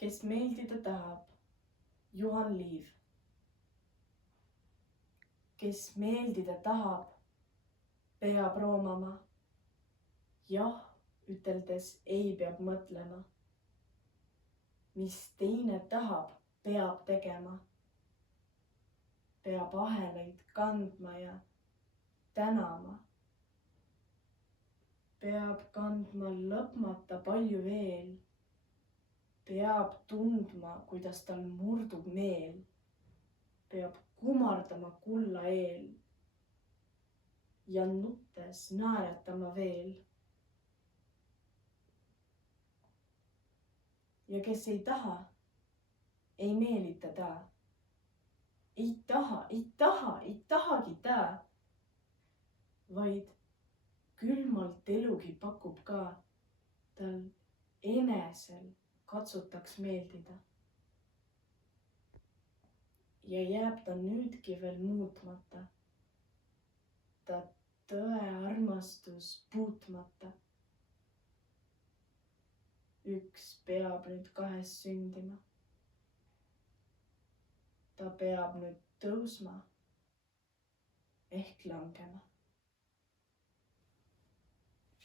kes meeldida tahab, Juhan Liiv. Kes meeldida tahab, peab roomama. Jah üteldes ei peab mõtlema. Mis teine tahab, peab tegema. Peab aheleid kandma ja tänama. Peab kandma lõpmata palju veel. Peab tundma, kuidas tal murdub meel. Peab kumardama kulla eel ja nuttes naeratama veel. Ja kes ei taha, ei meelita ta. Ei tahagi ta, vaid külmalt elugi pakub ka tal enesel katsutaks meeldida. Ja jääb ta nüüdki veel muutmata, ta tõe armastus puutmata. Üks peab nüüd kahest sündima. Ta peab nüüd tõusma ehk langema.